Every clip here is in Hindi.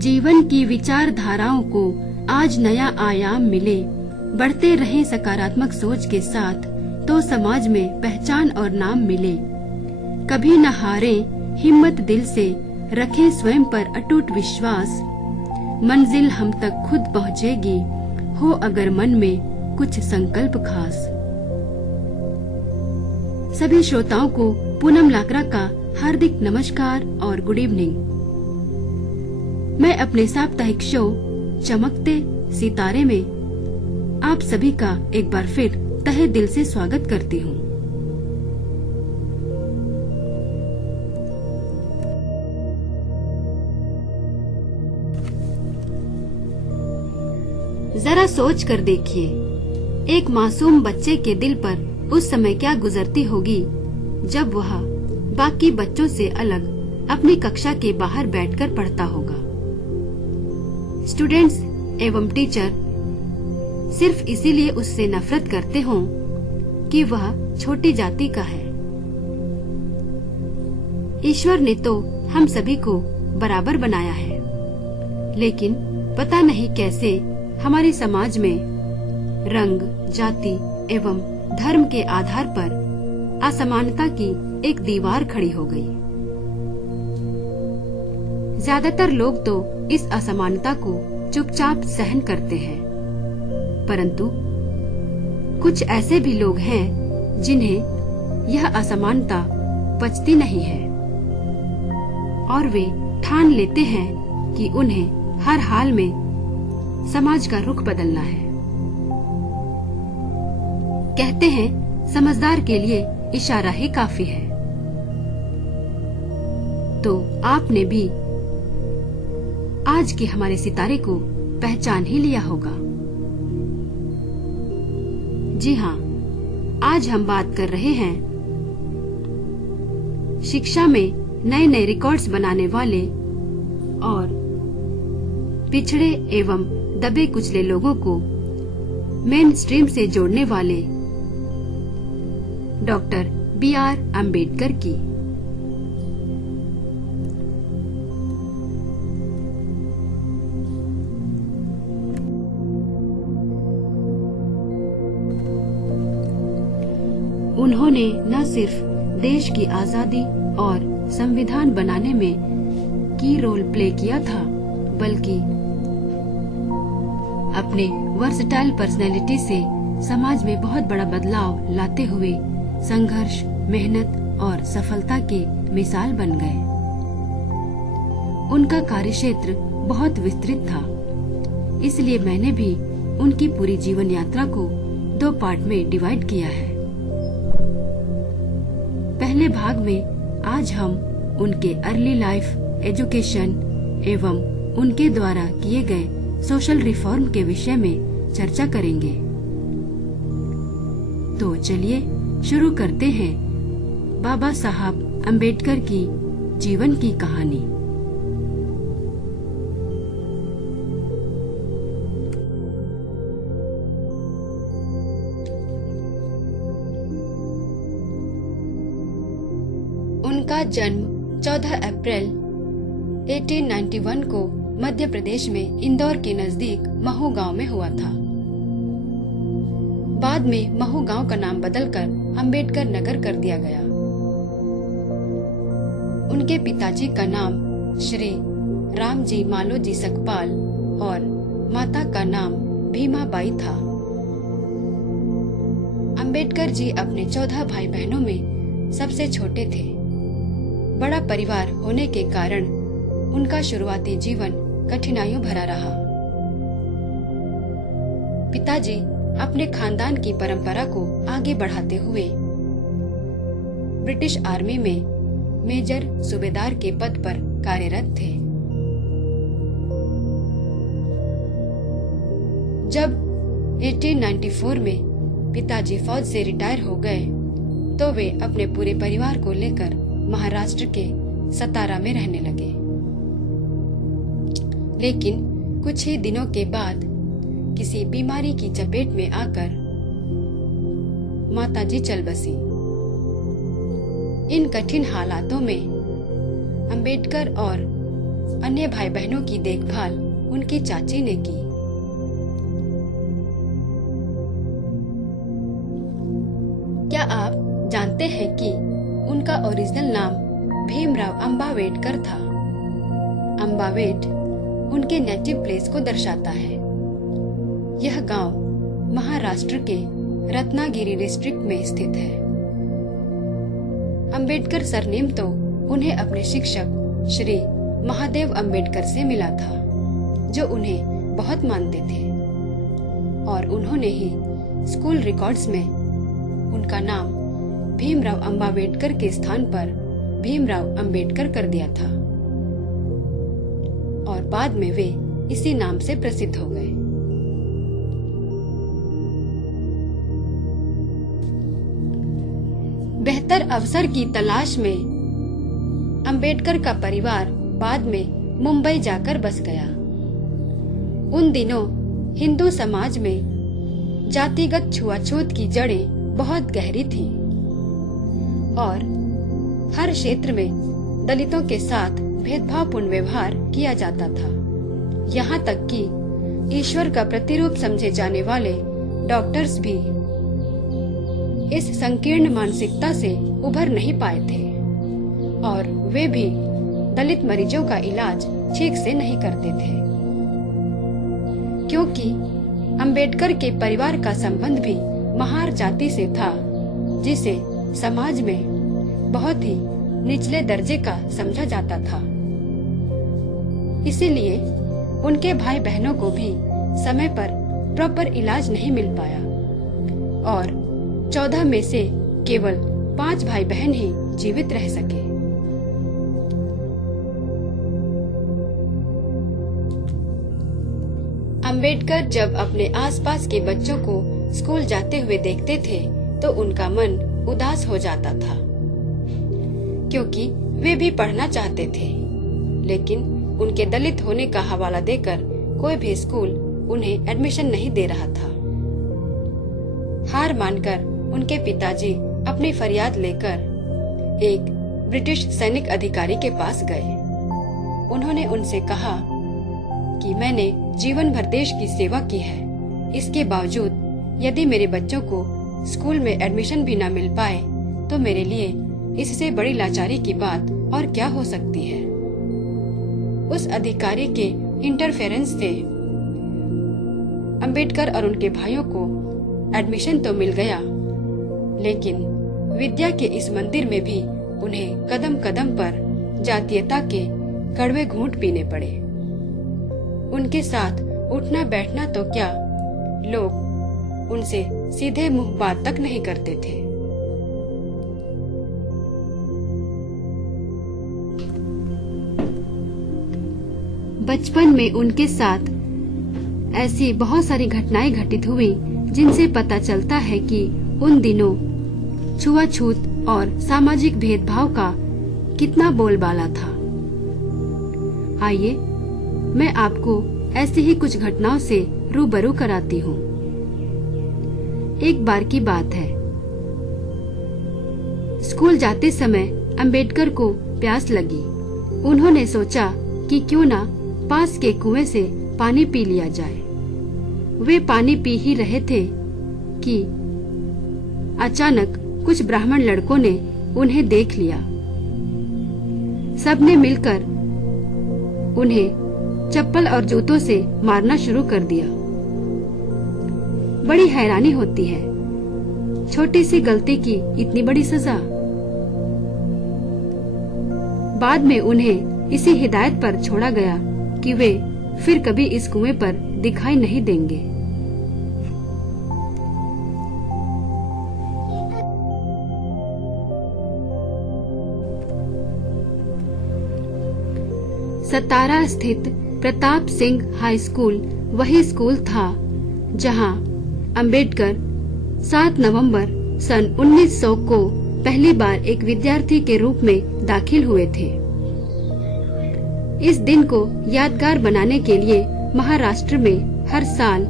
जीवन की विचारधाराओं को आज नया आयाम मिले, बढ़ते रहें सकारात्मक सोच के साथ, तो समाज में पहचान और नाम मिले। कभी न हारें, हिम्मत दिल से रखें, स्वयं पर अटूट विश्वास। मंजिल हम तक खुद पहुँचेगी, हो अगर मन में कुछ संकल्प खास। सभी श्रोताओं को पूनम लाकरा का हार्दिक नमस्कार और गुड इवनिंग। मैं अपने साप्ताहिक शो चमकते सितारे में आप सभी का एक बार फिर तहे दिल से स्वागत करती हूँ। जरा सोच कर देखिए, एक मासूम बच्चे के दिल पर उस समय क्या गुजरती होगी जब वह बाकी बच्चों से अलग अपनी कक्षा के बाहर बैठकर पढ़ता होगा। स्टूडेंट्स एवं टीचर सिर्फ इसीलिए उससे नफरत करते हों कि वह छोटी जाति का है। ईश्वर ने तो हम सभी को बराबर बनाया है, लेकिन पता नहीं कैसे हमारे समाज में रंग, जाति एवं धर्म के आधार पर असमानता की एक दीवार खड़ी हो गई। ज्यादातर लोग तो इस असमानता को चुपचाप सहन करते हैं, परंतु कुछ ऐसे भी लोग हैं जिन्हें यह असमानता पचती नहीं है और वे ठान लेते हैं कि उन्हें हर हाल में समाज का रुख बदलना है। कहते हैं समझदार के लिए इशारा ही काफी है। तो आपने भी आज के हमारे सितारे को पहचान ही लिया होगा। जी हाँ, आज हम बात कर रहे हैं शिक्षा में नए नए रिकॉर्ड्स बनाने वाले और पिछड़े एवं दबे कुचले लोगों को मेन स्ट्रीम से जोड़ने वाले डॉक्टर B.R. अम्बेडकर की। उन्होंने न सिर्फ देश की आजादी और संविधान बनाने में की रोल प्ले किया था, बल्कि अपने वर्सटाइल पर्सनैलिटी से समाज में बहुत बड़ा बदलाव लाते हुए संघर्ष, मेहनत और सफलता के मिसाल बन गए। उनका कार्यक्षेत्र बहुत विस्तृत था, इसलिए मैंने भी उनकी पूरी जीवन यात्रा को 2 पार्ट में डिवाइड किया है। पहले भाग में आज हम उनके अर्ली लाइफ, एजुकेशन एवं उनके द्वारा किए गए सोशल रिफॉर्म के विषय में चर्चा करेंगे। तो चलिए शुरू करते हैं बाबा साहब अम्बेडकर की जीवन की कहानी। उनका जन्म 14 अप्रैल 1891 को मध्य प्रदेश में इंदौर के नजदीक महू गांव में हुआ था। बाद में महू गांव का नाम बदलकर अम्बेडकर नगर कर दिया गया। उनके पिताजी का नाम श्री रामजी मालोजी सकपाल और माता का नाम भीमाबाई था। अम्बेडकर जी अपने 14 भाई बहनों में सबसे छोटे थे। बड़ा परिवार होने के कारण उनका शुरुआती जीवन कठिनाइयों भरा रहा। पिताजी अपने खानदान की परंपरा को आगे बढ़ाते हुए ब्रिटिश आर्मी में मेजर सूबेदार के पद पर कार्यरत थे। जब 1894 में पिताजी फौज से रिटायर हो गए तो वे अपने पूरे परिवार को लेकर महाराष्ट्र के सतारा में रहने लगे। लेकिन कुछ ही दिनों के बाद किसी बीमारी की चपेट में आकर माताजी चल बसी। इन कठिन हालातों में अंबेडकर और अन्य भाई बहनों की देखभाल उनकी चाची ने की। क्या आप जानते हैं कि उनका ओरिजिनल नाम भीमराव अम्बावेडकर था? अम्बावेड उनके नेटिव प्लेस को दर्शाता है। यह गांव महाराष्ट्र के रत्नागिरी डिस्ट्रिक्ट में स्थित है। अंबेडकर सरनेम तो उन्हें अपने शिक्षक श्री महादेव अंबेडकर से मिला था, जो उन्हें बहुत मानते थे, और उन्होंने ही स्कूल रिकॉर्ड्स में उनका नाम भीमराव अम्बावेडकर के स्थान पर भीमराव अंबेडकर कर दिया था, और बाद में वे इसी नाम से प्रसिद्ध हो गए। बेहतर अवसर की तलाश में अंबेडकर का परिवार बाद में मुंबई जाकर बस गया। उन दिनों हिंदू समाज में जातिगत छुआछूत की जड़ें बहुत गहरी थीं, और हर क्षेत्र में दलितों के साथ भेदभावपूर्ण व्यवहार किया जाता था। यहाँ तक कि ईश्वर का प्रतिरूप समझे जाने वाले डॉक्टर्स भी इस संकीर्ण मानसिकता से उभर नहीं पाए थे, और वे भी दलित मरीजों का इलाज ठीक से नहीं करते थे, क्योंकि अंबेडकर के परिवार का संबंध भी महार जाति से था, जिसे समाज में बहुत ही निचले दर्जे का समझा जाता था। इसीलिए उनके भाई बहनों को भी समय पर प्रॉपर इलाज नहीं मिल पाया, और 14 में से केवल 5 भाई बहन ही जीवित रह सके। अंबेडकर जब अपने आसपास के बच्चों को स्कूल जाते हुए देखते थे तो उनका मन उदास हो जाता था, क्योंकि वे भी पढ़ना चाहते थे, लेकिन उनके दलित होने का हवाला देकर कोई भी स्कूल उन्हें एडमिशन नहीं दे रहा था। हार मानकर उनके पिताजी अपनी फरियाद लेकर एक ब्रिटिश सैनिक अधिकारी के पास गए। उन्होंने उनसे कहा कि मैंने जीवन भर देश की सेवा की है, इसके बावजूद यदि मेरे बच्चों को स्कूल में एडमिशन भी न मिल पाए तो मेरे लिए इससे बड़ी लाचारी की बात और क्या हो सकती है। उस अधिकारी के इंटरफेरेंस से अंबेडकर और उनके भाइयों को एडमिशन तो मिल गया, लेकिन विद्या के इस मंदिर में भी उन्हें कदम कदम पर जातीयता के कड़वे घूंट पीने पड़े। उनके साथ उठना बैठना तो क्या, लोग उनसे सीधे मुंह बात तक नहीं करते थे। बचपन में उनके साथ ऐसी बहुत सारी घटनाएं घटित हुई, जिनसे पता चलता है कि उन दिनों छुआछूत और सामाजिक भेदभाव का कितना बोलबाला था। आइए मैं आपको ऐसी ही कुछ घटनाओं से रूबरू कराती हूँ। एक बार की बात है, स्कूल जाते समय अंबेडकर को प्यास लगी। उन्होंने सोचा कि क्यों ना पास के कुएं से पानी पी लिया जाए। वे पानी पी ही रहे थे कि अचानक कुछ ब्राह्मण लड़कों ने उन्हें देख लिया। सबने मिलकर उन्हें चप्पल और जूतों से मारना शुरू कर दिया। बड़ी हैरानी होती है, छोटी सी गलती की इतनी बड़ी सजा। बाद में उन्हें इसी हिदायत पर छोड़ा गया कि वे फिर कभी इस कुएं पर दिखाई नहीं देंगे। सतारा स्थित प्रताप सिंह हाई स्कूल वही स्कूल था जहां अंबेडकर 7 नवंबर सन 1900 को पहली बार एक विद्यार्थी के रूप में दाखिल हुए थे। इस दिन को यादगार बनाने के लिए महाराष्ट्र में हर साल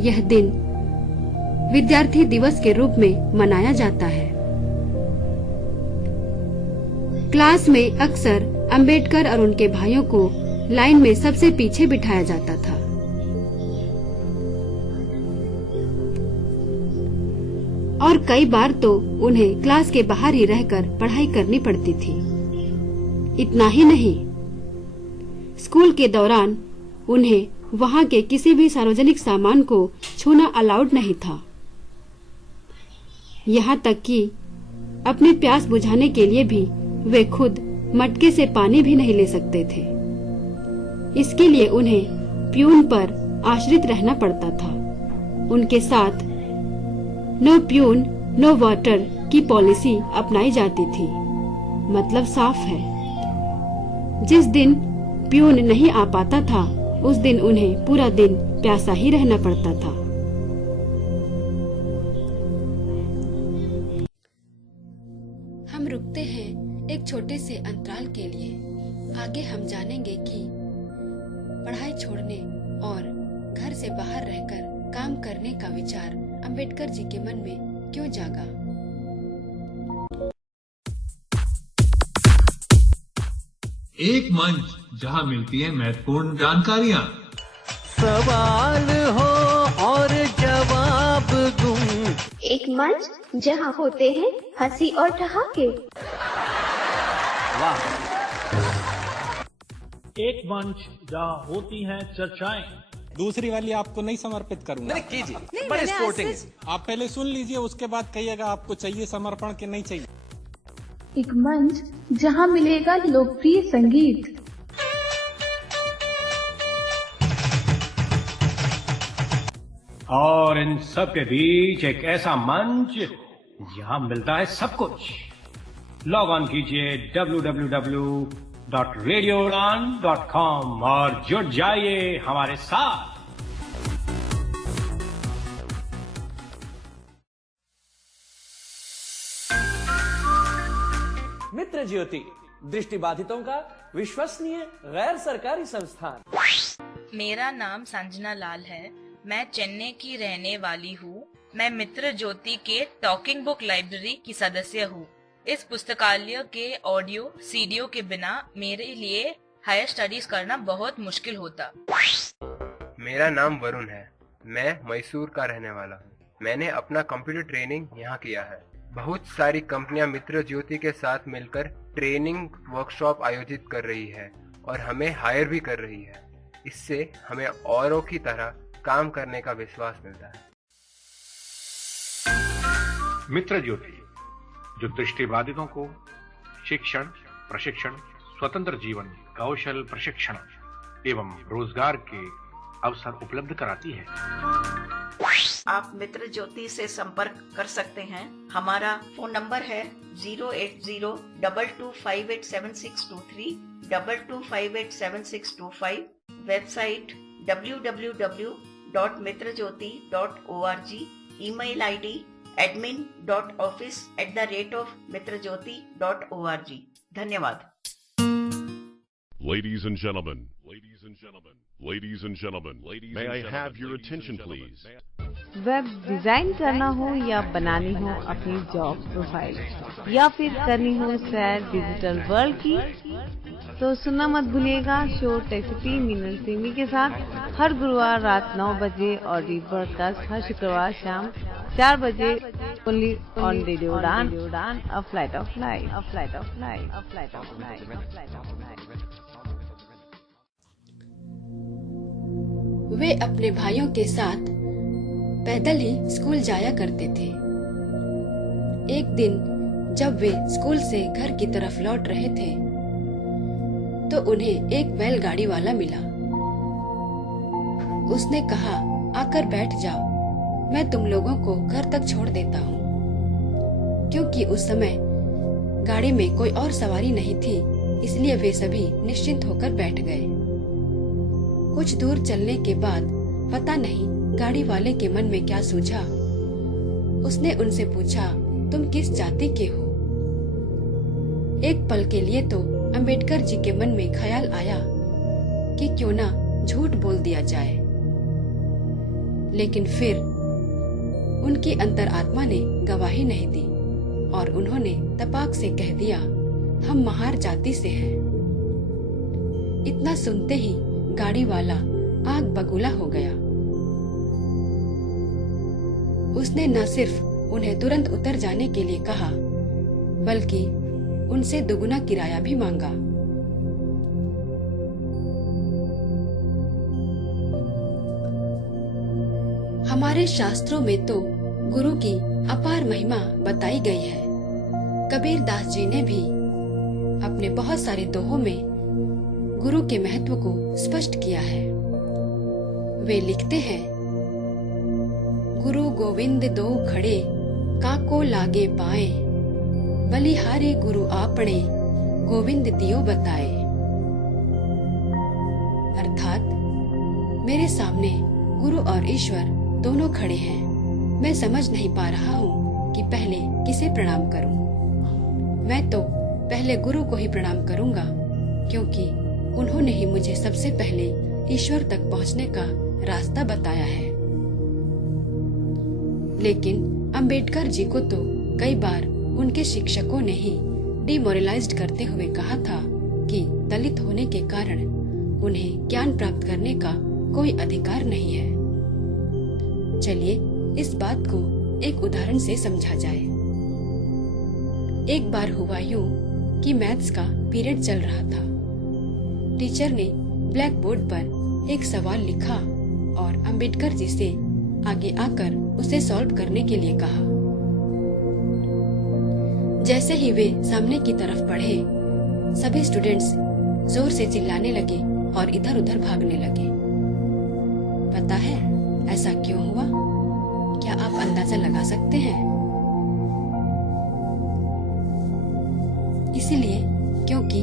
यह दिन विद्यार्थी दिवस के रूप में मनाया जाता है। क्लास में अक्सर अंबेडकर और उनके भाइयों को लाइन में सबसे पीछे बिठाया जाता था। और कई बार तो उन्हें क्लास के बाहर ही रहकर पढ़ाई करनी पड़ती थी। इतना ही नहीं, स्कूल के दौरान उन्हें वहां के किसी भी सार्वजनिक सामान को छूना अलाउड नहीं था। यहाँ तक कि अपनी प्यास बुझाने के लिए भी वे खुद मटके से पानी भी नहीं ले सकते थे। इसके लिए उन्हें प्यून पर आश्रित रहना पड़ता था। उनके साथ नो प्यून नो वाटर की पॉलिसी अपनाई जाती थी। मतलब साफ है, जिस दिन प्यून नहीं आ पाता था उस दिन उन्हें पूरा दिन प्यासा ही रहना पड़ता था। हम रुकते हैं एक छोटे से अंतराल के लिए। आगे हम जानेंगे कि पढ़ाई छोड़ने और घर से बाहर रहकर काम करने का विचार अंबेडकर जी के मन में क्यों जागा। एक मंच जहां मिलती है महत्वपूर्ण जानकारियां। सवाल हो और जवाब दूं। एक मंच जहां होते हैं हंसी और ठहाके। वाह। एक मंच जहां होती हैं चर्चाएं। दूसरी वाली आपको नहीं समर्पित करूंगा। कीजिए, बड़े स्पोर्टिंग है। आप पहले सुन लीजिए, उसके बाद कहिएगा आपको चाहिए समर्पण के नहीं चाहिए। एक मंच जहां मिलेगा लोकप्रिय संगीत। और इन सब के बीच एक ऐसा मंच जहां मिलता है सब कुछ। लॉग ऑन कीजिए www.radioudan.com और जुड़ जाइए हमारे साथ। मित्र ज्योति, दृष्टिबाधितों का विश्वसनीय गैर सरकारी संस्थान। मेरा नाम संजना लाल है। मैं चेन्नई की रहने वाली हूँ। मैं मित्र ज्योति के टॉकिंग बुक लाइब्रेरी की सदस्य हूँ। इस पुस्तकालय के ऑडियो सीडीओ के बिना मेरे लिए हायर स्टडीज करना बहुत मुश्किल होता। मेरा नाम वरुण है। मैं मैसूर का रहने वाला हूँ। मैंने अपना कंप्यूटर ट्रेनिंग यहाँ किया है। बहुत सारी कंपनियां मित्र ज्योति के साथ मिलकर ट्रेनिंग वर्कशॉप आयोजित कर रही है और हमें हायर भी कर रही है। इससे हमें औरों की तरह काम करने का विश्वास मिलता है। मित्र ज्योति, जो दृष्टिबाधितों को शिक्षण, प्रशिक्षण, स्वतंत्र जीवन, कौशल प्रशिक्षण एवं रोजगार के अवसर उपलब्ध कराती है। आप मित्र ज्योति से संपर्क कर सकते हैं। हमारा फोन नंबर है 08022587623 22587625। Website www.mitrajyoti.org। Email ID admin.office@mitrajyoti.org। धन्यवाद। Ladies and gentlemen, may I have your attention please? Web design करना हो या बनानी हो अपनी जॉब प्रोफाइल या फिर करनी हो सैर डिजिटल वर्ल्ड की, तो सुनना मत भूलिएगा शो टेक्सिटी मीनल सिमी के साथ हर गुरुवार रात 9 बजे और रीब्रॉडकास्ट हर शुक्रवार शाम 4 बजे only on radio Udaan. A flight of life. वे अपने भाइयों के साथ पैदल ही स्कूल जाया करते थे। एक दिन जब वे स्कूल से घर की तरफ लौट रहे थे तो उन्हें एक बैलगाड़ी वाला मिला। उसने कहा, आकर बैठ जाओ, मैं तुम लोगों को घर तक छोड़ देता हूँ। क्योंकि उस समय गाड़ी में कोई और सवारी नहीं थी, इसलिए वे सभी निश्चिंत होकर बैठ गए। कुछ दूर चलने के बाद पता नहीं गाड़ी वाले के मन में क्या सूझा। उसने उनसे पूछा, तुम किस जाति के हो? एक पल के लिए तो अंबेडकर जी के मन में ख्याल आया कि क्यों ना झूठ बोल दिया जाए, लेकिन फिर उनकी अंतरात्मा ने गवाही नहीं दी और उन्होंने तपाक से कह दिया, हम महार जाति से हैं। इतना सुनते ही गाड़ी वाला आग बबूला हो गया। उसने न सिर्फ उन्हें तुरंत उतर जाने के लिए कहा, बल्कि उनसे दुगुना किराया भी मांगा। हमारे शास्त्रों में तो गुरु की अपार महिमा बताई गई है। कबीर दास जी ने भी अपने बहुत सारे दोहों में गुरु के महत्व को स्पष्ट किया है। वे लिखते हैं, गुरु गोविंद दो खड़े, काको लागे पाए, बलिहारी गुरु आपने, गोविंद दियो बताए। अर्थात मेरे सामने गुरु और ईश्वर दोनों खड़े हैं। मैं समझ नहीं पा रहा हूँ कि पहले किसे प्रणाम करूँ। मैं तो पहले गुरु को ही प्रणाम करूँगा, क्योंकि उन्होंने ही मुझे सबसे पहले ईश्वर तक पहुँचने का रास्ता बताया है। लेकिन अंबेडकर जी को तो कई बार उनके शिक्षकों ने ही डिमोरलाइज्ड करते हुए कहा था कि दलित होने के कारण उन्हें ज्ञान प्राप्त करने का कोई अधिकार नहीं है। चलिए इस बात को एक उदाहरण से समझा जाए। एक बार हुआ यूं कि मैथ्स का पीरियड चल रहा था। टीचर ने ब्लैक बोर्ड पर एक सवाल लिखा और अंबेडकर जी से आगे आकर उसे सॉल्व करने के लिए कहा। जैसे ही वे सामने की तरफ बढ़े, सभी स्टूडेंट्स जोर से चिल्लाने लगे और इधर उधर भागने लगे। पता है ऐसा क्यों हुआ? क्या आप अंदाजा लगा सकते हैं? इसीलिए क्योंकि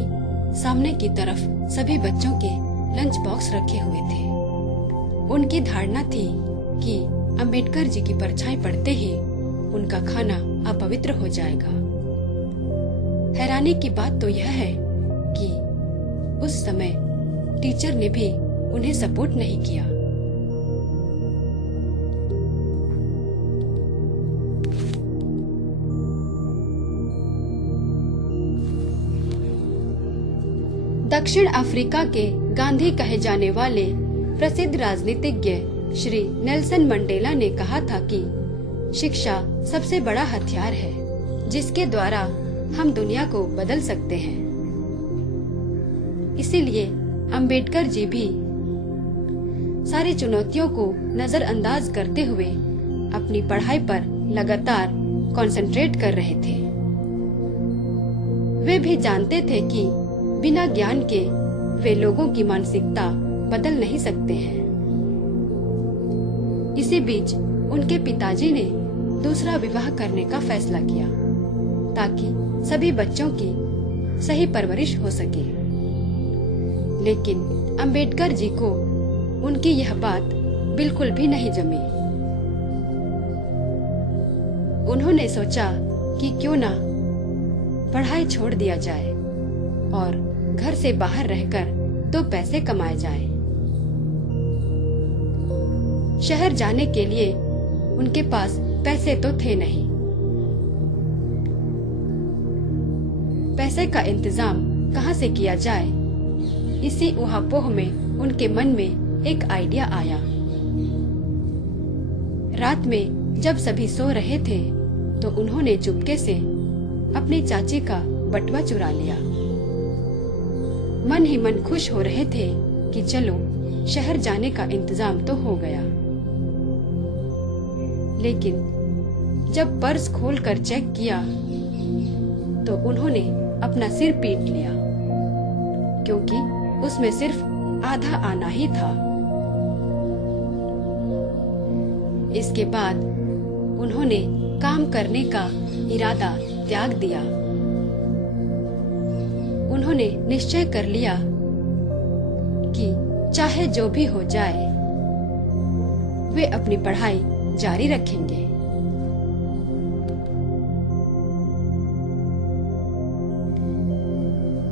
सामने की तरफ सभी बच्चों के लंच बॉक्स रखे हुए थे। उनकी धारणा थी कि अंबेडकर जी की परछाई पड़ते ही उनका खाना अपवित्र हो जाएगा। हैरानी की बात तो यह है कि उस समय टीचर ने भी उन्हें सपोर्ट नहीं किया। दक्षिण अफ्रीका के गांधी कहे जाने वाले प्रसिद्ध राजनीतिज्ञ श्री नेल्सन मंडेला ने कहा था कि शिक्षा सबसे बड़ा हथियार है जिसके द्वारा हम दुनिया को बदल सकते हैं। इसीलिए अंबेडकर जी भी सारी चुनौतियों को नजरअंदाज करते हुए अपनी पढ़ाई पर लगातार कंसंट्रेट कर रहे थे। वे भी जानते थे कि बिना ज्ञान के वे लोगों की मानसिकता बदल नहीं सकते हैं। इसी बीच उनके पिताजी ने दूसरा विवाह करने का फैसला किया ताकि सभी बच्चों की सही परवरिश हो सके। लेकिन अंबेडकर जी को उनकी यह बात बिल्कुल भी नहीं जमी। उन्होंने सोचा कि क्यों ना पढ़ाई छोड़ दिया जाए और घर से बाहर रहकर 2 पैसे कमाए जाएं। शहर जाने के लिए उनके पास पैसे तो थे नहीं। पैसे का इंतजाम कहां से किया जाए, इसी ऊहापोह में उनके मन में एक आइडिया आया। रात में जब सभी सो रहे थे तो उन्होंने चुपके से अपनी चाची का बटुआ चुरा लिया। मन ही मन खुश हो रहे थे कि चलो शहर जाने का इंतजाम तो हो गया। लेकिन जब पर्स खोलकर चेक किया तो उन्होंने अपना सिर पीट लिया, क्योंकि उसमें सिर्फ आधा आना ही था। इसके बाद उन्होंने काम करने का इरादा त्याग दिया। उन्होंने निश्चय कर लिया कि चाहे जो भी हो जाए वे अपनी पढ़ाई जारी रखेंगे।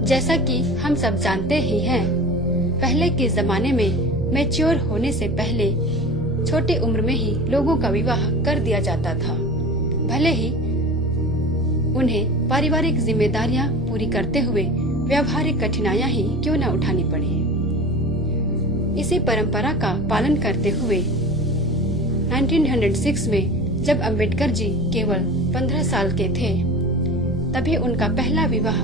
जैसा कि हम सब जानते ही हैं, पहले के जमाने में मैच्योर होने से पहले छोटी उम्र में ही लोगों का विवाह कर दिया जाता था। भले ही उन्हें पारिवारिक जिम्मेदारियां पूरी करते हुए व्यावहारिक कठिनाइयां ही क्यों न उठानी पड़े। इसी परंपरा का पालन करते हुए 1906 में जब अंबेडकर जी केवल 15 साल के थे, तभी उनका पहला विवाह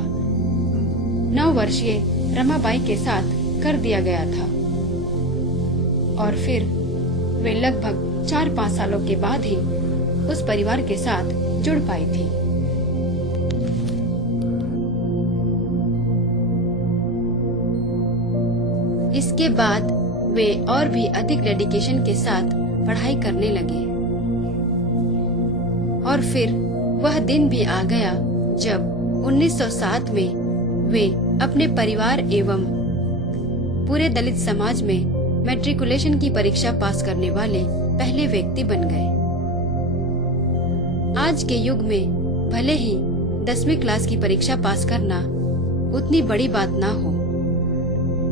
9 वर्षीय रमाबाई के साथ कर दिया गया था और फिर वे लगभग 4-5 सालों के बाद ही उस परिवार के साथ जुड़ पाई थी। इसके बाद वे और भी अधिक डेडिकेशन के साथ पढ़ाई करने लगे और फिर वह दिन भी आ गया जब 1907 में वे अपने परिवार एवं पूरे दलित समाज में मैट्रिकुलेशन की परीक्षा पास करने वाले पहले व्यक्ति बन गए। आज के युग में भले ही 10वीं क्लास की परीक्षा पास करना उतनी बड़ी बात ना हो,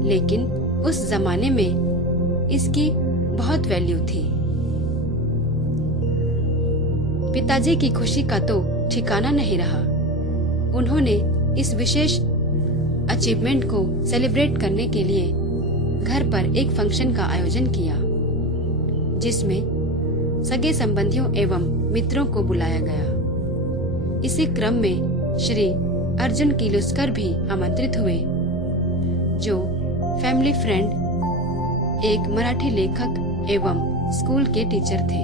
लेकिन उस जमाने में इसकी बहुत वैल्यू थी। पिताजी की खुशी का तो ठिकाना नहीं रहा। उन्होंने इस विशेष अचीवमेंट को सेलिब्रेट करने के लिए घर पर एक फंक्शन का आयोजन किया, जिसमें सगे संबंधियों एवं मित्रों को बुलाया गया। इसी क्रम में श्री अर्जुन किर्लोस्कर भी आमंत्रित हुए, जो फैमिली फ्रेंड, एक मराठी लेखक एवं स्कूल के टीचर थे।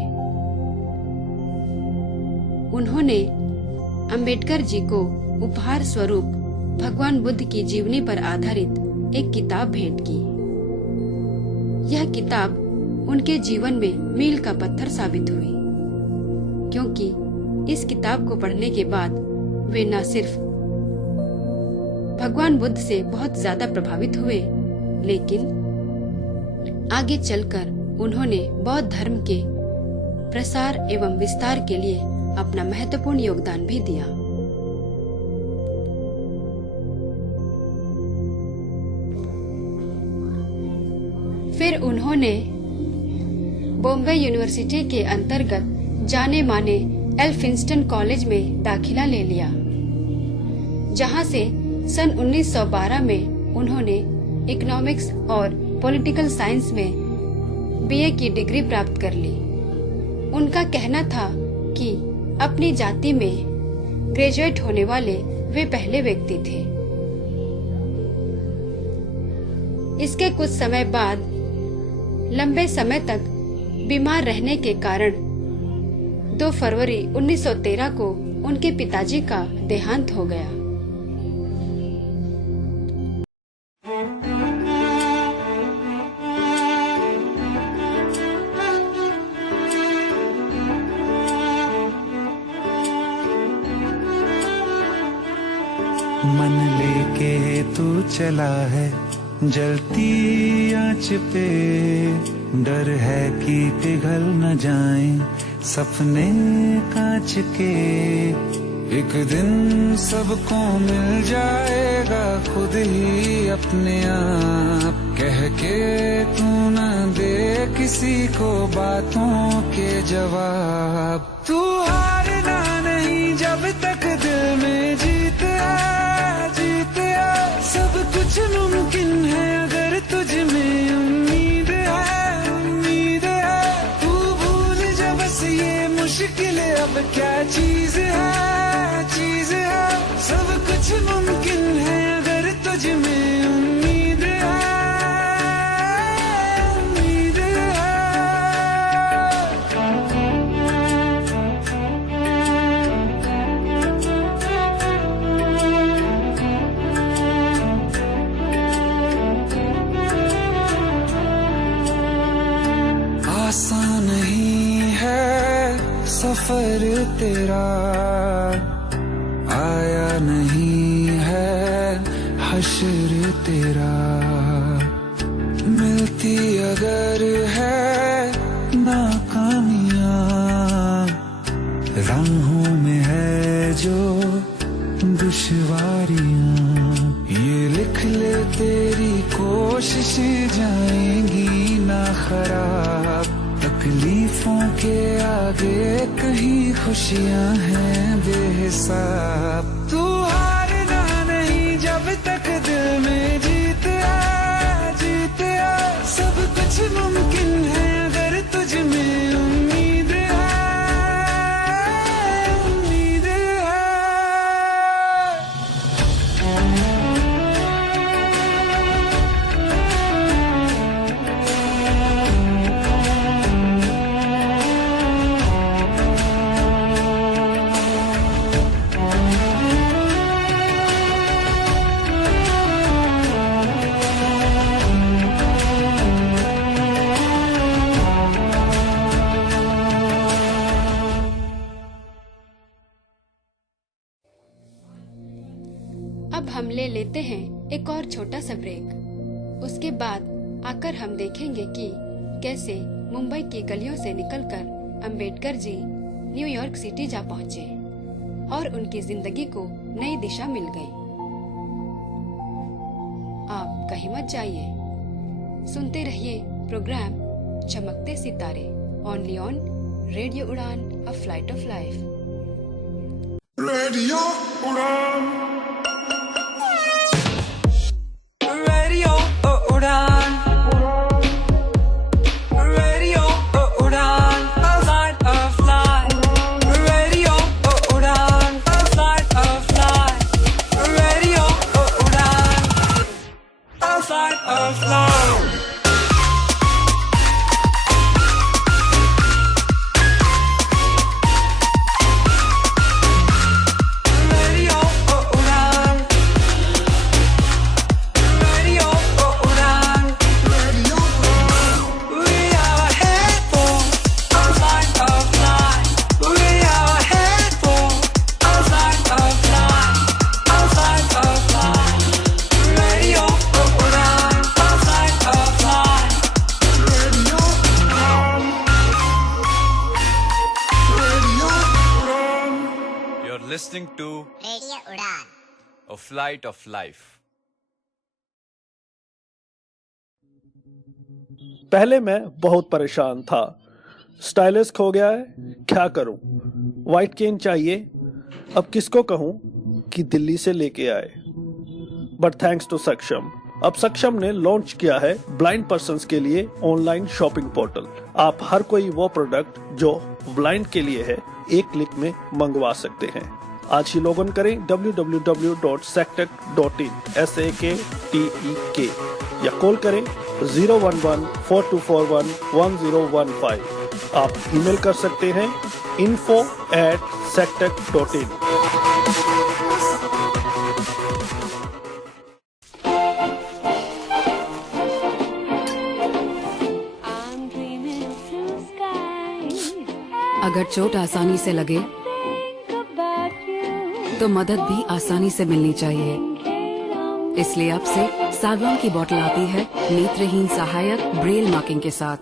उन्होंने अंबेडकर जी को उपहार स्वरूप भगवान बुद्ध की जीवनी पर आधारित एक किताब भेंट की। यह किताब उनके जीवन में मील का पत्थर साबित हुई, क्योंकि इस किताब को पढ़ने के बाद वे न सिर्फ भगवान बुद्ध से बहुत ज्यादा प्रभावित हुए, लेकिन आगे चलकर उन्होंने बौद्ध धर्म के प्रसार एवं विस्तार के लिए अपना महत्वपूर्ण योगदान भी दिया। फिर उन्होंने बॉम्बे यूनिवर्सिटी के अंतर्गत जाने माने एल्फिंस्टन कॉलेज में दाखिला ले लिया, जहां से सन 1912 में उन्होंने इकोनॉमिक्स और पॉलिटिकल साइंस में बीए की डिग्री प्राप्त कर ली। उनका कहना था कि अपनी जाति में ग्रेजुएट होने वाले वे पहले व्यक्ति थे। इसके कुछ समय बाद लंबे समय तक बीमार रहने के कारण 2 फरवरी 1913 को उनके पिताजी का देहांत हो गया। मन लेके तू चला है जलती आँच पे, डर है कि पिघल न जाएं सपने कांच के। एक दिन सबको मिल जाएगा खुद ही अपने आप, कह के तू न दे किसी को बातों के जवाब। तू हारना नहीं जब तक दिल में जीत है, जीत है। सब कुछ मुमकिन है अगर तुझ में उम्मीद है, उम्मीद है। तू भूल जा बस ये मुश्किल अब क्या चीज है, चीज है। सब कुछ मुमकिन है अगर तुझ में उम्मीद है, उम्मीद है। आसान नहीं है सफर तेरा, आया नहीं है हश्र तेरा। मिलती अगर है नाकामियां, राहों में है जो दुश्वारियां। ये लिख ले तेरी कोशिशें जाएंगी ना खराब, तकलीफों के आगे कहीं खुशियां हैं बेहिसाब। तू हारना नहीं जब तक छोटा सा ब्रेक। उसके बाद आकर हम देखेंगे कि कैसे मुंबई की गलियों से निकलकर अंबेडकर जी न्यूयॉर्क सिटी जा पहुँचे और उनकी जिंदगी को नई दिशा मिल गई। आप कहीं मत जाइए, सुनते रहिए प्रोग्राम चमकते सितारे only on radio Udaan a flight of life. Radio Udaan, radio Udaan, radio Udaan a flight of life, radio Udaan a flight of life, radio Udaan a flight of life. Listening to Radio Udan, a flight of life. पहले मैं बहुत परेशान था। स्टाइलिश खो गया है, क्या करूं? व्हाइट केन चाहिए, अब किसको कहूं कि दिल्ली से लेके आए। बट थैंक्स टू सक्षम, अब सक्षम ने लॉन्च किया है ब्लाइंड पर्सन्स के लिए ऑनलाइन शॉपिंग पोर्टल। आप हर कोई वो प्रोडक्ट जो ब्लाइंड के लिए है एक क्लिक में मंगवा सकते हैं। आज ही लॉग इन करें www.saktek.in SAKTEK या कॉल करें 011-4241-1015। आप ईमेल कर सकते हैं info@saktek.in। अगर चोट आसानी से लगे तो मदद भी आसानी से मिलनी चाहिए। इसलिए अब से सागवान की बोतल आती है नेत्रहीन सहायक ब्रेल मार्किंग के साथ।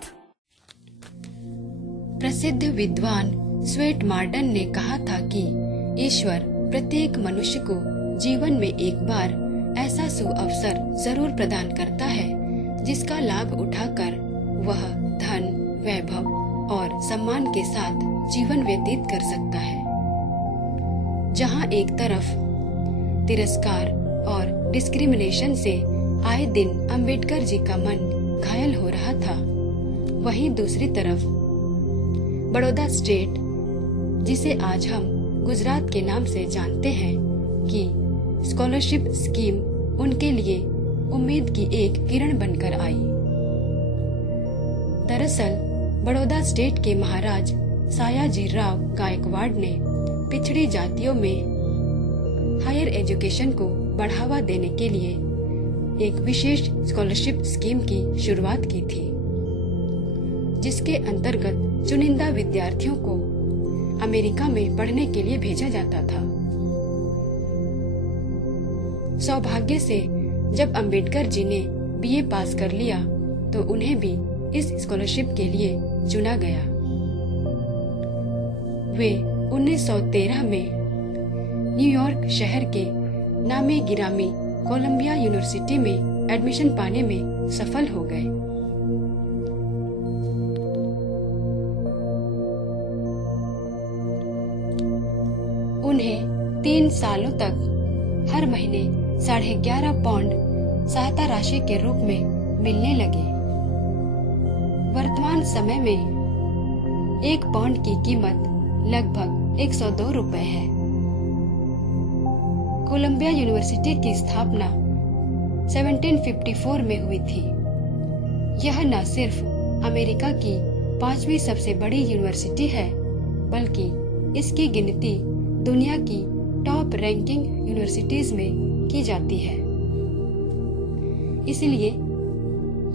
प्रसिद्ध विद्वान स्वेट मार्डन ने कहा था कि ईश्वर प्रत्येक मनुष्य को जीवन में एक बार ऐसा सुअवसर जरूर प्रदान करता है जिसका लाभ उठाकर वह धन, वैभव और सम्मान के साथ जीवन व्यतीत कर सकता है। जहां एक तरफ तिरस्कार और डिस्क्रिमिनेशन से आए दिन अंबेडकर जी का मन घायल हो रहा था, वहीं दूसरी तरफ बड़ौदा स्टेट, जिसे आज हम गुजरात के नाम से जानते हैं, की स्कॉलरशिप स्कीम उनके लिए उम्मीद की एक किरण बनकर आई। दरअसल बड़ौदा स्टेट के महाराज सायाजी राव गायकवाड़ ने पिछड़ी जातियों में हायर एजुकेशन को बढ़ावा देने के लिए एक विशेष स्कॉलरशिप स्कीम की शुरुआत की थी, जिसके अंतर्गत चुनिंदा विद्यार्थियों को अमेरिका में पढ़ने के लिए भेजा जाता था। सौभाग्य से जब अंबेडकर जी ने बीए पास कर लिया तो उन्हें भी इस स्कॉलरशिप के लिए चुना गया। वे 1913 में न्यूयॉर्क शहर के नामी गिरामी कोलंबिया यूनिवर्सिटी में एडमिशन पाने में सफल हो गए। उन्हें 3 सालों तक हर महीने 11.5 पाउंड सहायता राशि के रूप में मिलने लगे। वर्तमान समय में 1 पाउंड की कीमत लगभग 102 रुपए है। कोलंबिया यूनिवर्सिटी की स्थापना 1754 में हुई थी। यह न सिर्फ अमेरिका की 5वीं सबसे बड़ी यूनिवर्सिटी है, बल्कि इसकी गिनती दुनिया की टॉप रैंकिंग यूनिवर्सिटीज में की जाती है। इसलिए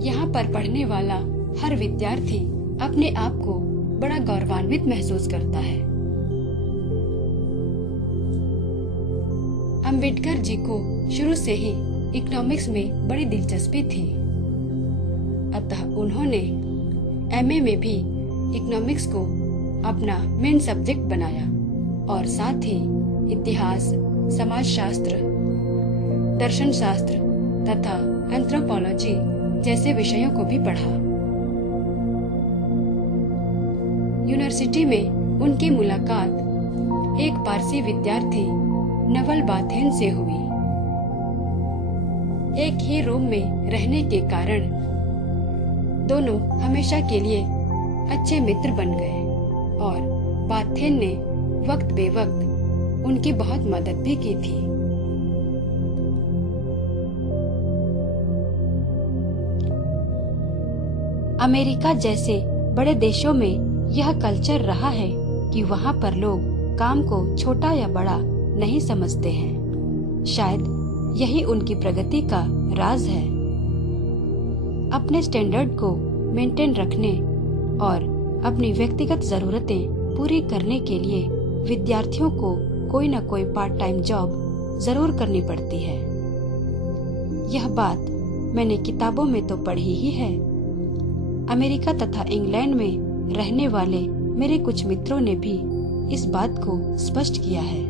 यहाँ पर पढ़ने वाला हर विद्यार्थी अपने आप को बड़ा गौरवान्वित महसूस करता है। अंबेडकर जी को शुरू से ही इकोनॉमिक्स में बड़ी दिलचस्पी थी, अतः उन्होंने एमए में भी इकोनॉमिक्स को अपना मेन सब्जेक्ट बनाया और साथ ही इतिहास, समाजशास्त्र, दर्शन शास्त्र तथा एंथ्रोपोलॉजी जैसे विषयों को भी पढ़ा। यूनिवर्सिटी में उनकी मुलाकात एक पारसी विद्यार्थी नवल बाथेन से हुई। एक ही रूम में रहने के कारण दोनों हमेशा के लिए अच्छे मित्र बन गए और बाथेन ने वक्त बेवक्त उनकी बहुत मदद भी की थी। अमेरिका जैसे बड़े देशों में यह कल्चर रहा है कि वहाँ पर लोग काम को छोटा या बड़ा नहीं समझते हैं। शायद यही उनकी प्रगति का राज है। अपने स्टैंडर्ड को मेंटेन रखने और अपनी व्यक्तिगत जरूरतें पूरी करने के लिए विद्यार्थियों को कोई न कोई पार्ट टाइम जॉब जरूर करनी पड़ती है। यह बात मैंने किताबों में तो पढ़ी ही है। अमेरिका तथा इंग्लैंड में रहने वाले मेरे कुछ मित्रों ने भी इस बात को स्पष्ट किया है।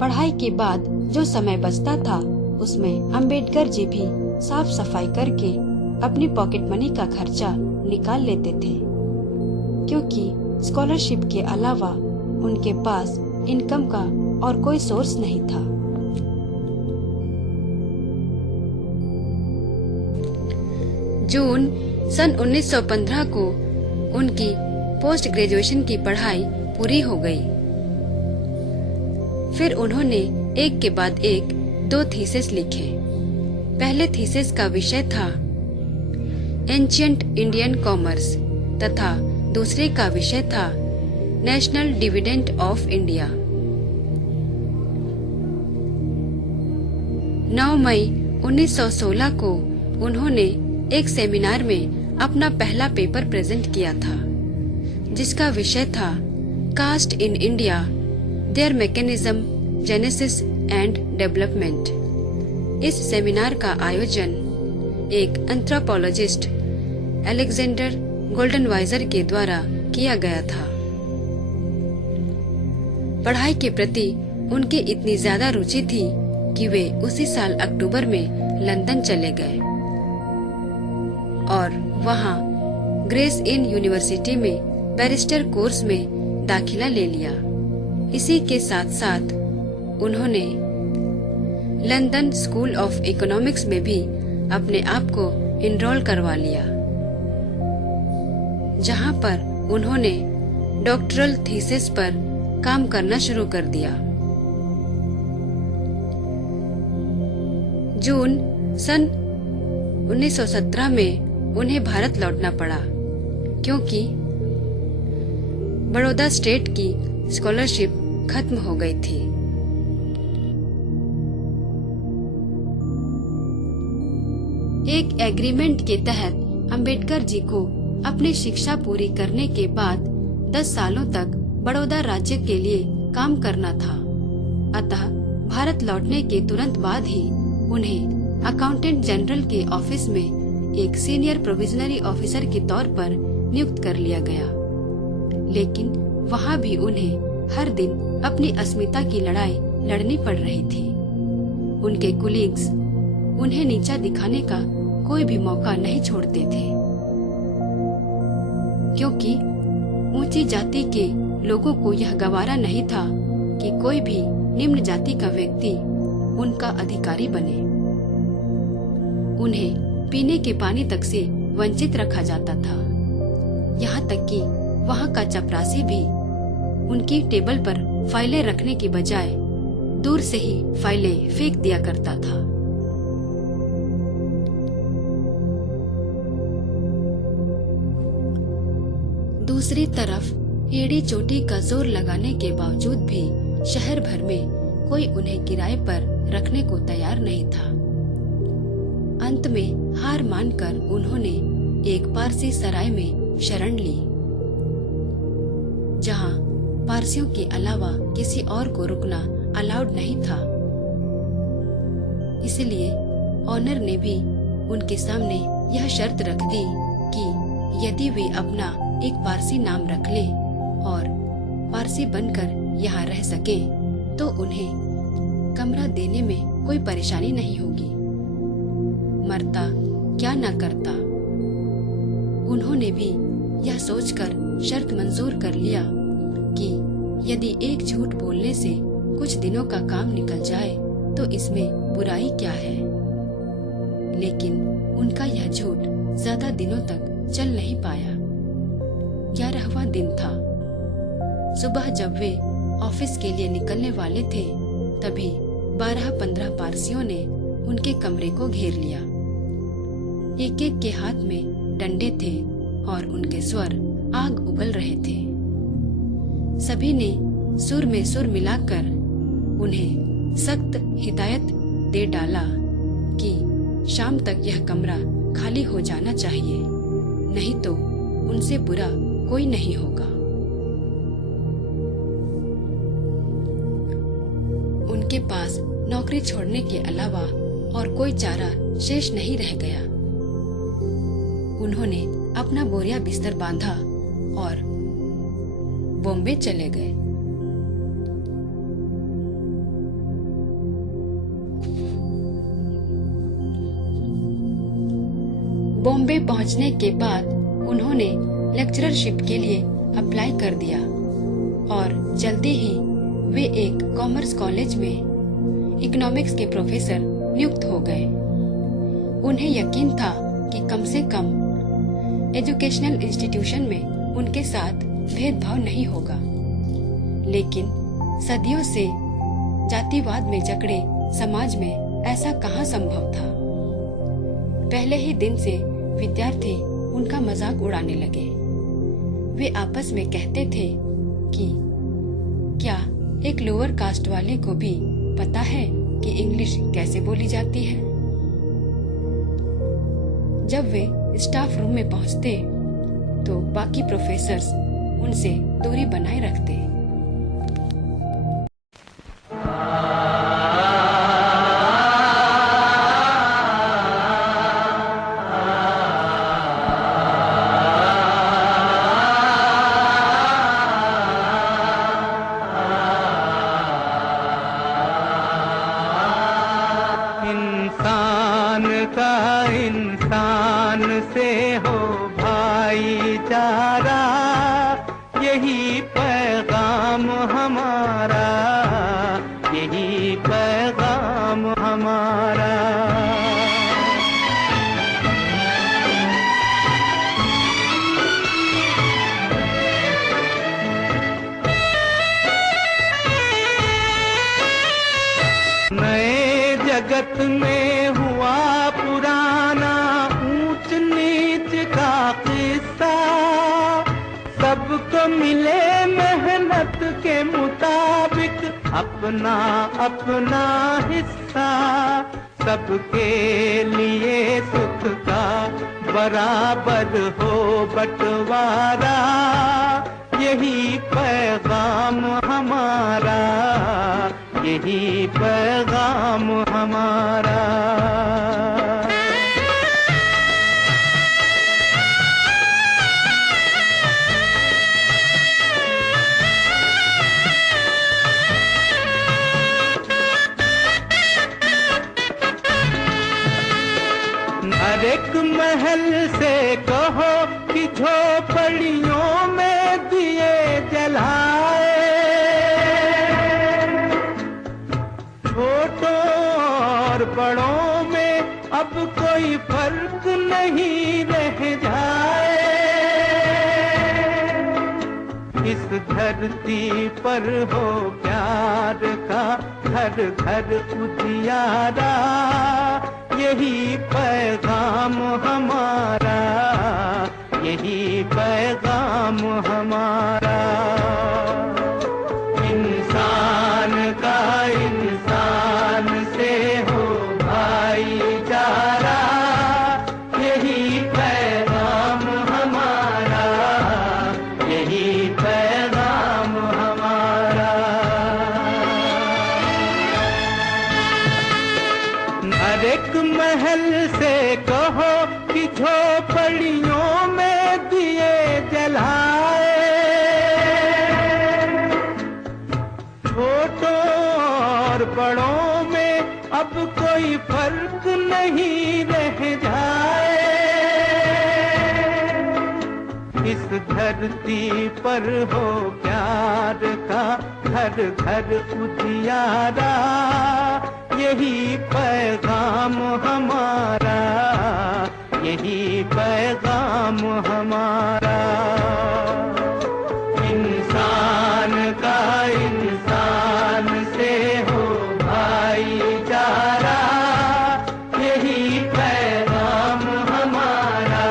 पढ़ाई के बाद जो समय बचता था उसमें अंबेडकर जी भी साफ सफाई करके अपनी पॉकेट मनी का खर्चा निकाल लेते थे, क्योंकि स्कॉलरशिप के अलावा उनके पास इनकम का और कोई सोर्स नहीं था। जून सन 1915 को उनकी पोस्ट ग्रेजुएशन की पढ़ाई पूरी हो गई। फिर उन्होंने एक के बाद एक 2 थीसिस लिखे। पहले थीसिस का विषय था एंशिएंट इंडियन कॉमर्स तथा दूसरे का विषय था नेशनल डिविडेंड ऑफ इंडिया। 9 मई 1916 को उन्होंने एक सेमिनार में अपना पहला पेपर प्रेजेंट किया था, जिसका विषय था caste in India, their mechanism, genesis and development. इस सेमिनार का आयोजन एक एंथ्रोपोलॉजिस्ट अलेक्जेंडर गोल्डनवाइजर के द्वारा किया गया था। पढ़ाई के प्रति उनकी इतनी ज्यादा रुचि थी कि वे उसी साल अक्टूबर में लंदन चले गए और वहां ग्रेस इन यूनिवर्सिटी में बैरिस्टर कोर्स में दाखिला ले लिया। इसी के साथ साथ उन्होंने लंदन स्कूल ऑफ इकोनॉमिक्स में भी अपने आप को इनरोल करवा लिया, जहां पर उन्होंने डॉक्टरल थीसिस पर काम करना शुरू कर दिया। जून सन 1917 में उन्हें भारत लौटना पड़ा, क्योंकि बड़ौदा स्टेट की स्कॉलरशिप खत्म हो गई थी। एक एग्रीमेंट के तहत अंबेडकर जी को अपनी शिक्षा पूरी करने के बाद 10 सालों तक बड़ौदा राज्य के लिए काम करना था। अतः भारत लौटने के तुरंत बाद ही उन्हें अकाउंटेंट जनरल के ऑफिस में एक सीनियर प्रोविजनरी ऑफिसर के तौर पर नियुक्त कर लिया गया। लेकिन वहाँ भी उन्हें हर दिन अपनी अस्मिता की लड़ाई लड़नी पड़ रही थी। उनके कुलीग्स उन्हें नीचा दिखाने का कोई भी मौका नहीं छोड़ते थे, क्योंकि ऊंची जाति के लोगों को यह गवारा नहीं था कि कोई भी निम्न जाति का व्यक्ति उनका अधिकारी बने। उन्हें पीने के पानी तक से वंचित रखा जाता था। यहाँ तक कि वहाँ का चपरासी भी उनकी टेबल पर फाइलें रखने की बजाय दूर से ही फाइलें फेंक दिया करता था। दूसरी तरफ एड़ी चोटी का जोर लगाने के बावजूद भी शहर भर में कोई उन्हें किराए पर रखने को तैयार नहीं था। अंत में हार मानकर उन्होंने एक पारसी सराय में शरण ली, जहां पारसियों के अलावा किसी और को रुकना अलाउड नहीं था इसलिए ऑनर ने भी उनके सामने यह शर्त रख दी कि यदि वे अपना एक पारसी नाम रख लें और पारसी बनकर यहाँ रह सके तो उन्हें कमरा देने में कोई परेशानी नहीं होगी। मरता क्या न करता। उन्होंने भी यह सोचकर शर्त मंजूर कर लिया कि यदि एक झूठ बोलने से कुछ दिनों का काम निकल जाए तो इसमें बुराई क्या है। लेकिन उनका यह झूठ ज्यादा दिनों तक चल नहीं पाया। 11वां दिन था। सुबह जब वे ऑफिस के लिए निकलने वाले थे तभी 12-15 पारसियों ने उनके कमरे को घेर लिया। एक एक के हाथ में डंडे थे और उनके स्वर आग उगल रहे थे। सभी ने सुर में सुर मिलाकर उन्हें सख्त हिदायत दे डाला कि शाम तक यह कमरा खाली हो जाना चाहिए, नहीं तो उनसे बुरा कोई नहीं होगा। उनके पास नौकरी छोड़ने के अलावा और कोई चारा शेष नहीं रह गया। उन्होंने अपना बोरिया बिस्तर बांधा और बॉम्बे चले गए। बॉम्बे पहुंचने के बाद उन्होंने लेक्चररशिप के लिए अप्लाई कर दिया और जल्दी ही वे एक कॉमर्स कॉलेज में इकोनॉमिक्स के प्रोफेसर नियुक्त हो गए। उन्हें यकीन था कि कम से कम एजुकेशनल इंस्टीट्यूशन में उनके साथ भेदभाव नहीं होगा। लेकिन सदियों से जातिवाद में जकड़े समाज में ऐसा कहाँ संभव था। पहले ही दिन से विद्यार्थी उनका मजाक उड़ाने लगे। वे आपस में कहते थे कि क्या एक लोअर कास्ट वाले को भी पता है कि इंग्लिश कैसे बोली जाती है। जब वे स्टाफ रूम में पहुंचते तो बाकी प्रोफेसर्स उनसे दूरी बनाए रखते। इंसान का इंसान से हो भाईचारा, यही पैगाम हमारा, यही पैगाम हमारा। नए जगत में हुआ पुराना ऊंच नीच का किस्सा, सबको मिले मेहनत के मुताबिक अपना अपना हिस्सा, सबके लिए सुख का बराबर हो बंटवारा, यही पैगाम हमारा, यही पैगाम हमारा। हर एक महल से कहो कि झोपड़ियों में दिए जलाए, छोटों और बड़ों में अब कोई फर्क नहीं रह जाए। इस धरती पर हो प्यार का घर घर उजियारा, यही पैगाम हमारा, यही पैगाम हमारा। इंसान का इंसान से हो भाईचारा, यही पैगाम हमारा, यही पैगाम हमारा। महल से कहो कि झोपड़ियों में दिए जलाए, छोटों और बड़ों में अब कोई फर्क नहीं रह जाए। इस धरती पर हो प्यार का घर घर उजियारा, यही पैगाम हमारा, यही पैगाम हमारा। इंसान का इंसान से हो भाईचारा, यही पैगाम हमारा,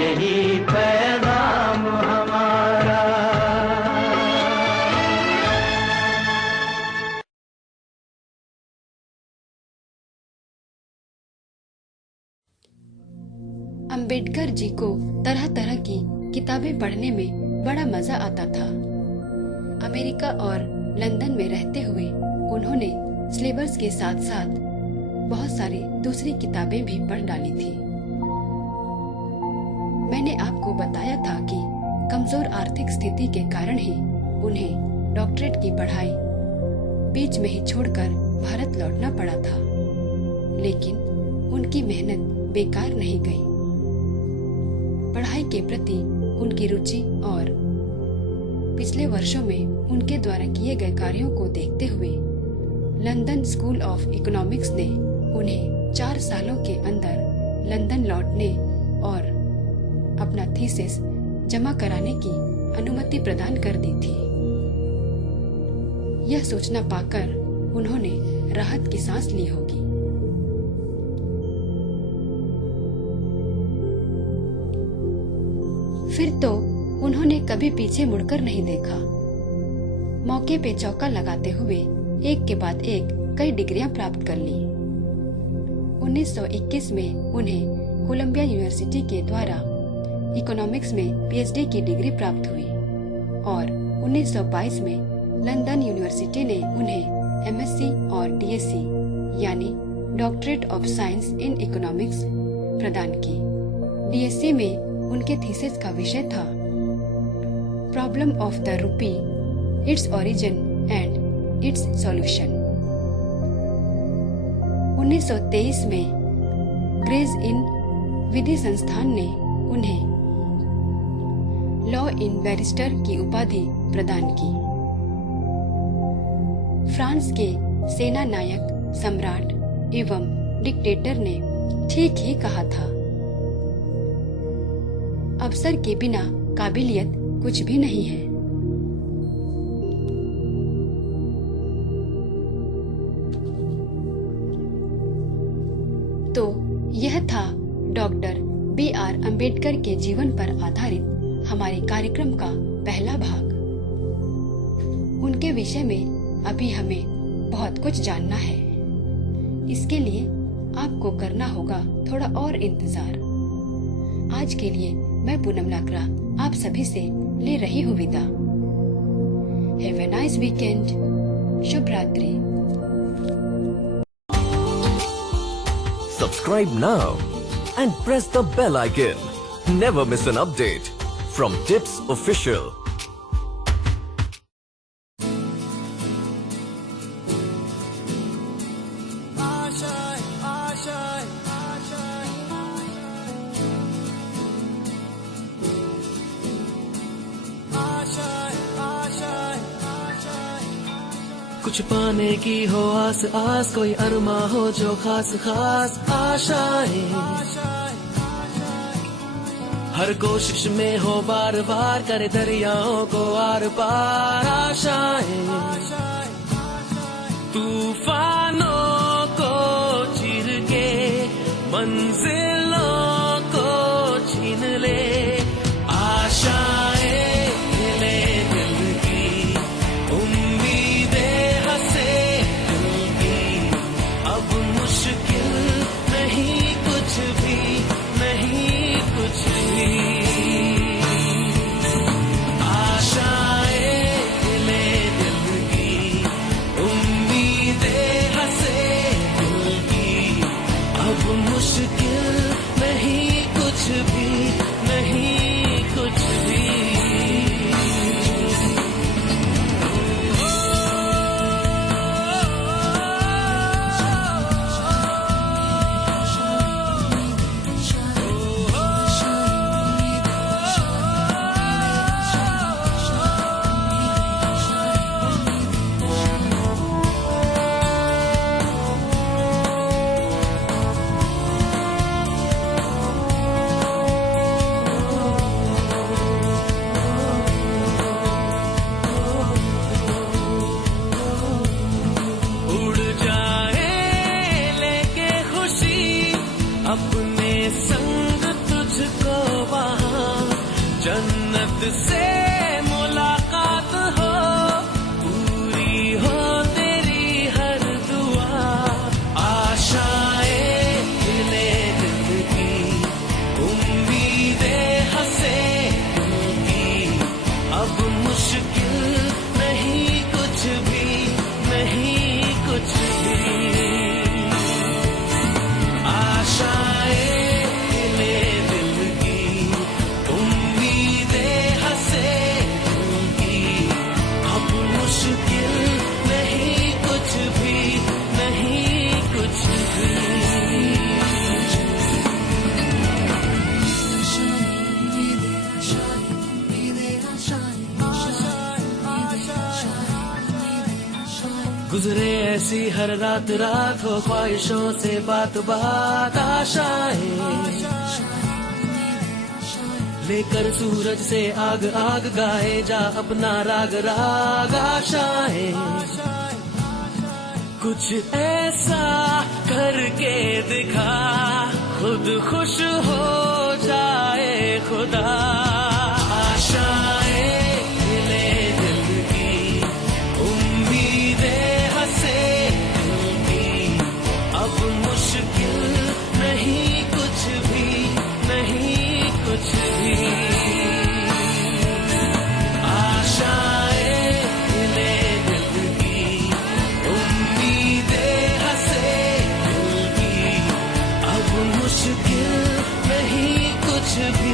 यही पैगाम हमारा। अंबेडकर जी को तरह तरह की किताबें पढ़ने में बड़ा मजा आता था। अमेरिका और लंदन में रहते हुए उन्होंने सिलेबस के साथ साथ बहुत सारी दूसरी किताबें भी पढ़ डाली थी। मैंने आपको बताया था कि कमजोर आर्थिक स्थिति के कारण ही उन्हें डॉक्टरेट की पढ़ाई बीच में ही छोड़कर भारत लौटना पड़ा था, लेकिन उनकी मेहनत बेकार नहीं गई। पढ़ाई के प्रति उनकी रुचि और पिछले वर्षों में उनके द्वारा किए गए कार्यों को देखते हुए लंदन स्कूल ऑफ इकोनॉमिक्स ने उन्हें 4 सालों के अंदर लंदन लौटने और अपना थीसिस जमा कराने की अनुमति प्रदान कर दी थी। यह सूचना पाकर उन्होंने राहत की सांस ली होगी। फिर तो उन्होंने कभी पीछे मुड़कर नहीं देखा। मौके पे चौका लगाते हुए एक के बाद एक कई डिग्रियां प्राप्त कर ली। 1921 में उन्हें कोलंबिया यूनिवर्सिटी के द्वारा इकोनॉमिक्स में पीएचडी की डिग्री प्राप्त हुई और 1922 में लंदन यूनिवर्सिटी ने उन्हें एमएससी और डीएससी यानी doctorate of science in economics प्रदान की। डीएससी में उनके थीसिस का विषय था problem of the rupee, its origin and it's solution. 1923 में ग्रेज इन विधि संस्थान ने उन्हें लॉ इन बैरिस्टर की उपाधि प्रदान की। फ्रांस के सेना नायक, सम्राट एवं डिक्टेटर ने ठीक ही कहा था, अवसर के बिना काबिलियत कुछ भी नहीं है। तो यह था डॉक्टर B.R. अम्बेडकर के जीवन पर आधारित हमारे कार्यक्रम का पहला भाग। उनके विषय में अभी हमें बहुत कुछ जानना है। इसके लिए आपको करना होगा थोड़ा और इंतजार। आज के लिए मैं पूनम लाकरा आप सभी से ले रही हूँ विदा। Have a nice weekend. शुभ रात्रि। Subscribe now and press the bell icon. Never miss an update from Tips Official. कुछ पाने की हो आस आस, कोई अरमा हो जो खास खास आशाएं, हर कोशिश में हो बार बार, करे दरियाओं को आर पार आशाएं, तूफानों को चीर के मंजिलों को छीन ले आशाएं, ले दिल की उम्मीदें हंसे दिल की, अब मुश्किल नहीं कुछ भी, नहीं कुछ भी, आशाएं ले दिल की उम्मीदें हंसे दिल की, कुछ भी नहीं, कुछ भी। अपने संग तुझको वहाँ जन्नत से मुलाकात हो, पूरी हो तेरी हर दुआ। आशाएं खिले दिल की, उम्मीदें हंसे दिल की, अब मुश्किल नहीं कुछ भी, नहीं कुछ भी। आशाएं खिले दिल की, उम्मीदें हंसे दिल की, अब मुश्किल नहीं कुछ भी, नहीं कुछ भी। गुजरे ऐसी हर रात रात हो, ख्वाहिशों से बात बात। आशाएं लेकर सूरज से आग आग, गाए जा अपना राग राग। आशाएं कुछ ऐसा करके दिखा, खुद खुश हो जाए खुदा। आशाएं खिले दिल की, उम्मीदें हंसे दिल की, अब मुश्किल नहीं कुछ भी, नहीं कुछ भी। आशाएं खिले दिल की, उम्मीदें हंसे दिल की, अब मुश्किल नहीं कुछ भी।